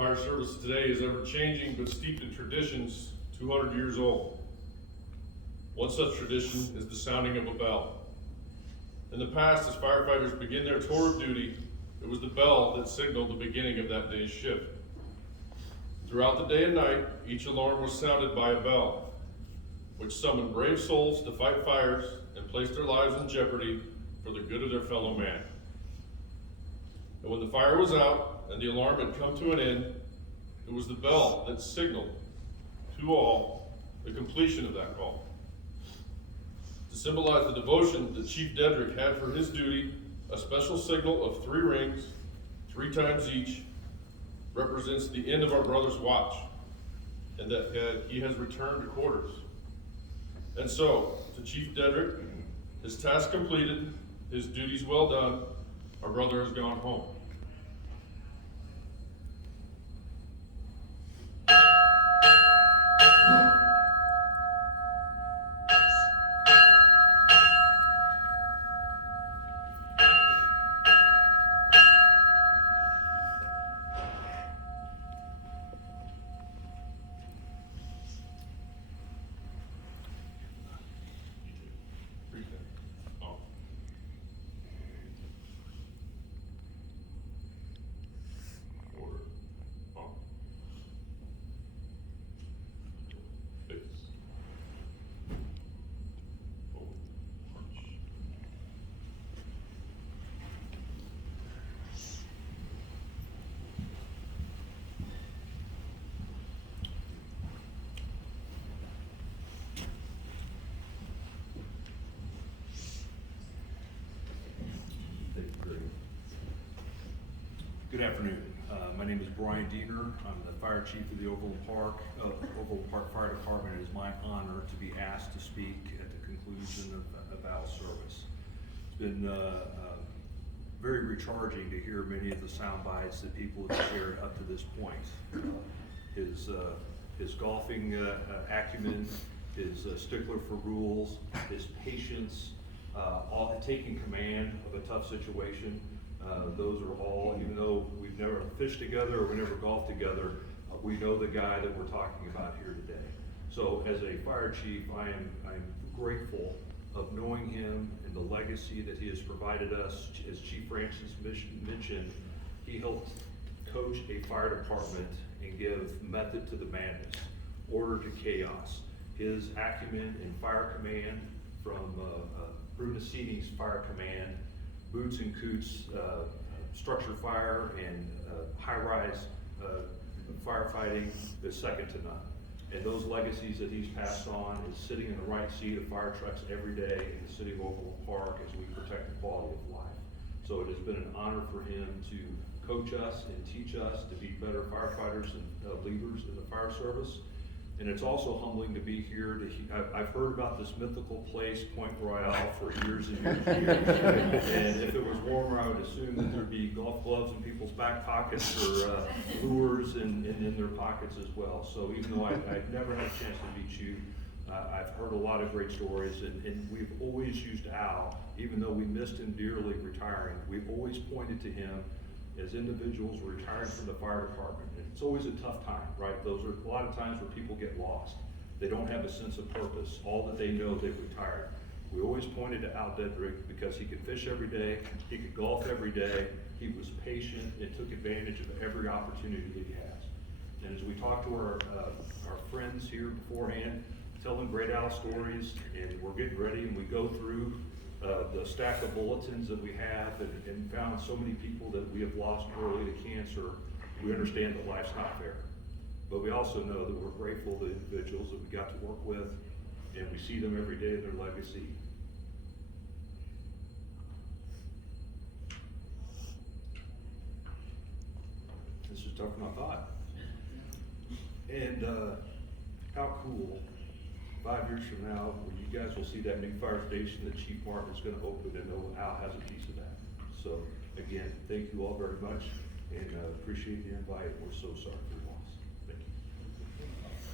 fire service today is ever changing but steeped in traditions 200 years old. One such tradition is the sounding of a bell. In the past, as firefighters begin their tour of duty, it was the bell that signaled the beginning of that day's shift. Throughout the day and night, each alarm was sounded by a bell, which summoned brave souls to fight fires and place their lives in jeopardy for the good of their fellow man. And when the fire was out and the alarm had come to an end, it was the bell that signaled to all the completion of that call. To symbolize the devotion that Chief Dedrick had for his duty, a special signal of 3 rings, 3 times each, represents the end of our brother's watch, and that he has returned to quarters. And so, to Chief Dedrick, his task completed, his duties well done, our brother has gone home. Good afternoon. My name is Brian Diener. I'm the fire chief of the Overland Park Fire Department. It is my honor to be asked to speak at the conclusion of our service. It's been very recharging to hear many of the sound bites that people have shared up to this point. His golfing acumen, his stickler for rules, his patience, taking command of a tough situation. Those are all, even though we've never fished together or we never golfed together, we know the guy that we're talking about here today. So as a fire chief, I'm grateful of knowing him and the legacy that he has provided us. As Chief Francis mentioned, he helped coach a fire department and give method to the madness, order to chaos. His acumen in fire command from Bruno Seating's fire command, Boots and Coots structure fire and high-rise firefighting is second to none. And those legacies that he's passed on is sitting in the right seat of fire trucks every day in the city of Overland Park as we protect the quality of life. So it has been an honor for him to coach us and teach us to be better firefighters and leaders in the fire service. And it's also humbling to be here. I've heard about this mythical place, Point Royale, for years and years and years. And if it was warmer, I would assume that there'd be golf clubs in people's back pockets or lures in their pockets as well. So even though I've never had a chance to meet you, I've heard a lot of great stories, and we've always used Al, even though we missed him dearly retiring, we've always pointed to him as individuals retiring from the fire department. And it's always a tough time, right? Those are a lot of times where people get lost. They don't have a sense of purpose. All that they know, they've retired. We always pointed to Al Dedrick because he could fish every day, he could golf every day, he was patient and took advantage of every opportunity that he has. And as we talk to our friends here beforehand, telling great Al stories, and we're getting ready and we go through the stack of bulletins that we have and found so many people that we have lost early to cancer, we understand that life's not fair. But we also know that we're grateful to individuals that we got to work with, and we see them every day in their legacy. This is tougher than I thought. And how cool, 5 years from now, when you guys will see that new fire station that Chief Martin is going to open, and know Al has a piece of that. So again, thank you all very much, and appreciate the invite. We're so sorry for